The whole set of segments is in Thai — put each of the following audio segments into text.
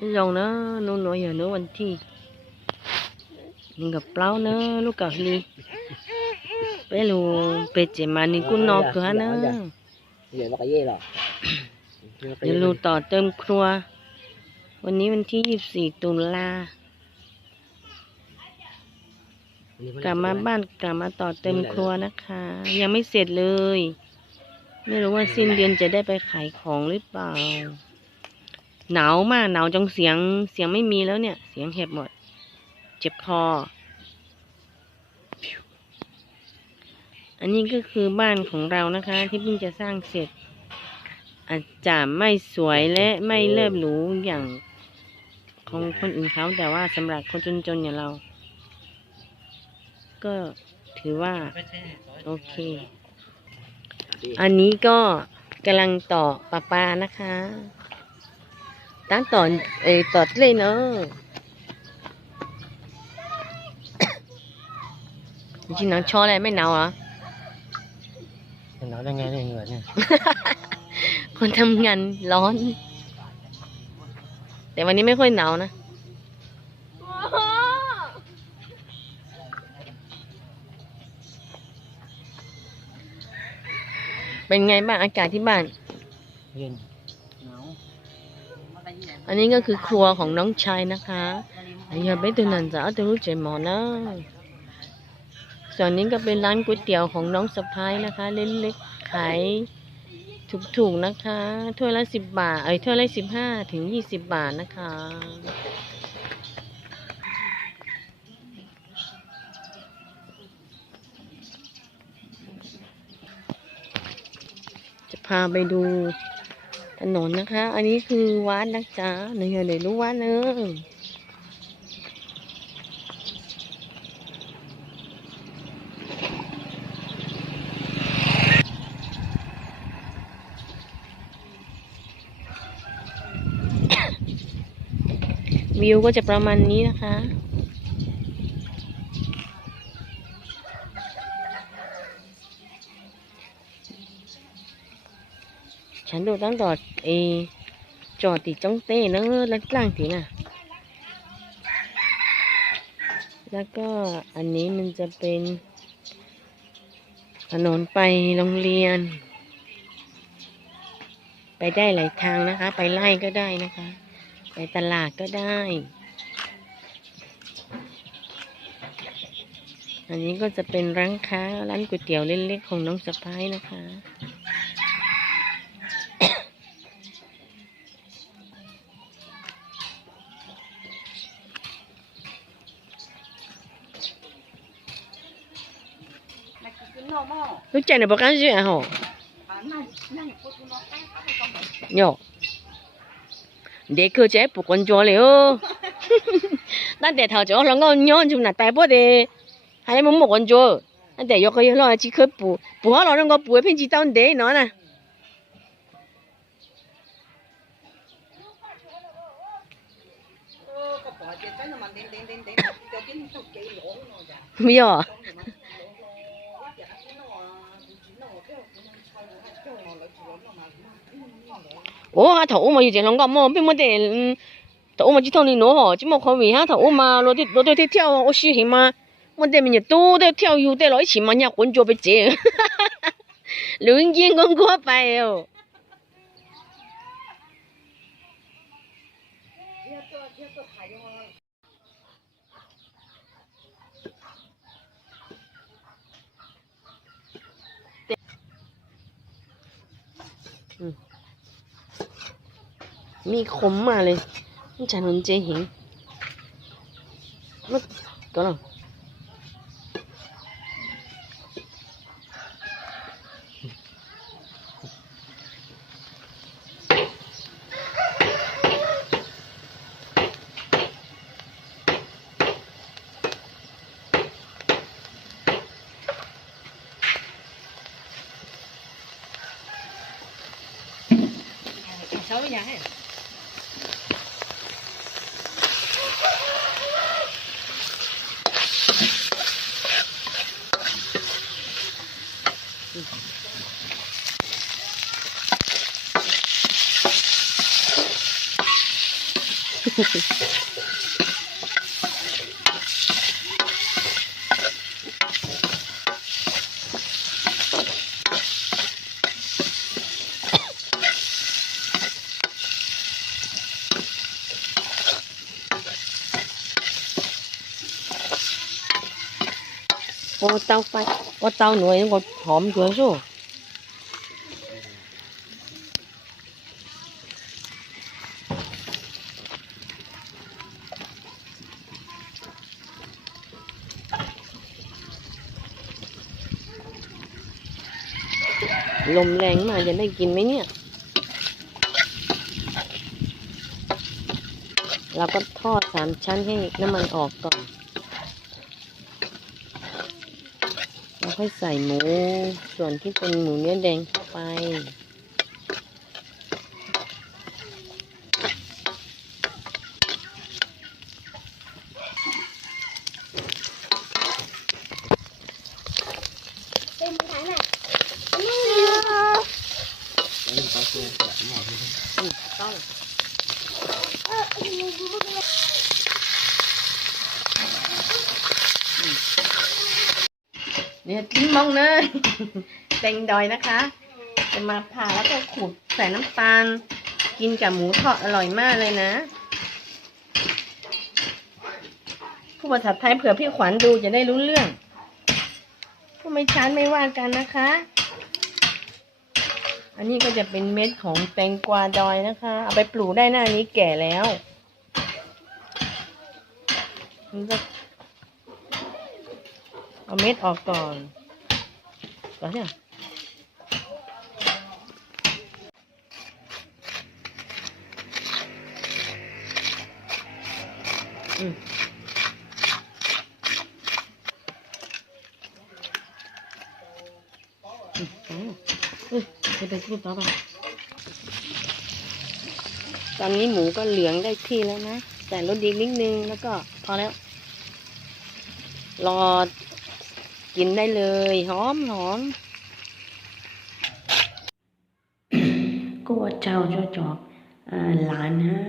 dòng nó nó nói giờ nó vẫn thi mình gặp plau nó lúc cả đi bé lu bé trẻ mà mình cũng nó cửa nó เดี๋ยวเราก็เย่หรอเดี๋ยวลูต่อเติมครัววันนี้วันที่ยี่สิบสี่ตุลากลับมาบ้านกลับมาต่อเติมครัวนะคะ ยังไม่เสร็จเลย ไม่รู้ว่าสิ้นเดือนจะได้ไปขายของหรือเปล่า หนาวมากหนาวจนเสียงเสียงไม่มีแล้วเนี่ย เสียงแหบหมด เจ็บคอ อันนี้ก็คือบ้านของเรานะคะ ที่เพิ่งจะสร้างเสร็จ อาจจะไม่สวยและไม่เลิศหรูอย่างของคนอื่นเขาแต่ว่าสำหรับคนจนๆอย่างเรา ก็ถือว่า โอเค อันนี้ก็กำลังต่อปลาปลานะคะ ตั้งต่อเออต่อเลยเนอะจริงๆหนังชออะไรไม่หนาวเหรอหนาวได้ไงเนี่ยเหงื่อเนี่ย คนทำงานร้อน แต่วันนี้ไม่ค่อยหนาวนะเป็นไงบ้างอากาศที่บ้าน เย็น อันนี้ก็คือครัวของน้องชายนะคะอย่าไปตัวนั้นจะเอาตัวรู้ใจหมอนะส่วนนี้ก็เป็นร้านก๋วยเตี๋ยวของน้องสะพ้ายนะคะ เล็กๆขายถูกๆนะคะ ถ้วยละสิบบาท เอ้ยถ้วยละสิบห้าถึงยี่สิบบาทนะคะจะพาไปดู ถนนนะคะ อันนี้คือวัดนะจ๊ะหนูอย่าเลยรู้ว่าเนอะวิวก็จะประมาณนี้นะคะ ฉันดู ตั้งต่อเอจอดติดจ้องเต้นะแล้วกลางทีน่ะ แล้วก็อันนี้มันจะเป็นถนนไปโรงเรียน ไปได้หลายทางนะคะ ไปไล่ก็ได้นะคะ ไปตลาดก็ได้ อันนี้ก็จะเป็นร้านค้าร้านก๋วยเตี๋ยวเล็กๆของน้องสะพ้ายนะคะ lúc chạy này bỏ cái gì à hổ? Nhổ. Để cơ chế bộ con chó liệu đang để thảo chỗ nó ngon nhon chung là tay bố để hay muốn một con chó. Đang để vô cái lo chỉ khơi bù. Bù nó nó có bù bên chỉ tao để nó nè. Bây giờ ủa hả thấu mà giờ lòng gom mà bên mà để thấu mà chỉ thằng này nó hả? Chỉ mà khó vì hả thấu mà nó đi nó đi theo ô xí hình mà mà để mình tu để theo yêu để nói chỉ mà nhà quân cho bị chết lưỡng nhiên con quá phải rồi มีขมมาเลยนี่ฉันนเจหิงมันก็ลังากให้น โอ้เตาไฟโอ้เตาหน่วยก็หอมสวยสู้ลมแรงมากจะได้กินไหมเนี่ย เราก็ทอดสามชั้นให้น้ำมันออกก่อน แล้ว ค่อยใส่หมู ส่วนที่เป็นหมูเนื้อแดงเข้าไป เป็นฐานอะนี่ก็คือหมอที่อืมต้อง เนี่ยจิ้มมองเนยแตงดอยนะคะ จะมาผ่าแล้วก็ขูดใส่น้ำตาล กินกับหมูทอดอร่อยมากเลยนะผู้ภาษาไทยเผื่อพี่ขวัญดูจะได้รู้เรื่องผู้ไม่ชันไม่ว่ากันนะคะ อันนี้ก็จะเป็นเม็ดของแตงกวาดอยนะคะ เอาไปปลูกได้หน้านี้แก่แล้วมันก็ เอาเม็ดออกก่อนก่อนเนี่ยอืมอืมอืมเอ้ยไปพูดต่อไปตอนนี้หมูก็เหลืองได้ที่แล้วนะ แต่รสดีนิดนึงแล้วก็พอแล้ว รอ กินได้เลย หอมหอมก็ว่าเจ้าเจ้าจอบเอ่อหลานฮะ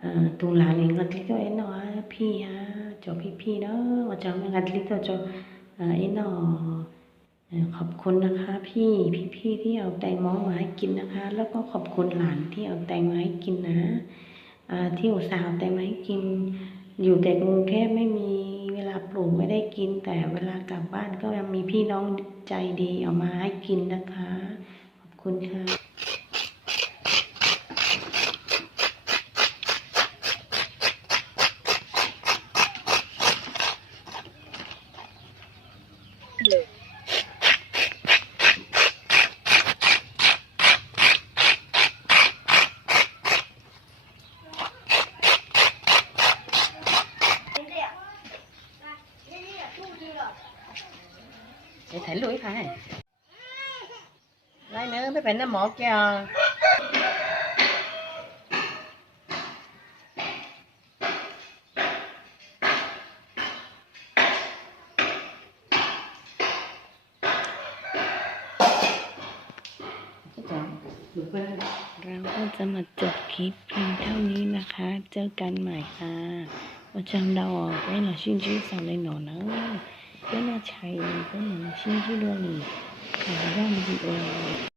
เอ่อตูหลานเองก็ทลิกตัวเองเนาะพี่ฮะจอบพี่พี่เนาะว่าเจ้าไม่กันทลิกตัวจอบเอ่อเอ็นเนาะเอ่อขอบคุณนะคะพี่พี่พี่ที่เอาแตงโมมาให้กินนะคะ แล้วก็ขอบคุณหลานที่เอาแตงมาให้กินนะที่อุตส่าห์เอาแตงมาให้กิน อยู่แต่กรุงเทพไม่มี้กินแต่เวลากลับบ้านก็ยังมีพี่น้องใจดีเอามาให้กินนะคะ ขอบคุณค่ะ để thấy lưỡi phải lấy nữa mới phải nó một cho เราก็จะมาจบคลิปเพียงเท่านี้นะคะ เจอกันใหม่ค่ะว่าจังดาวไว้หน่อชื่นชื่อสาวเลยหนอนะ 在那菜园子里面，新几轮里，我让你多。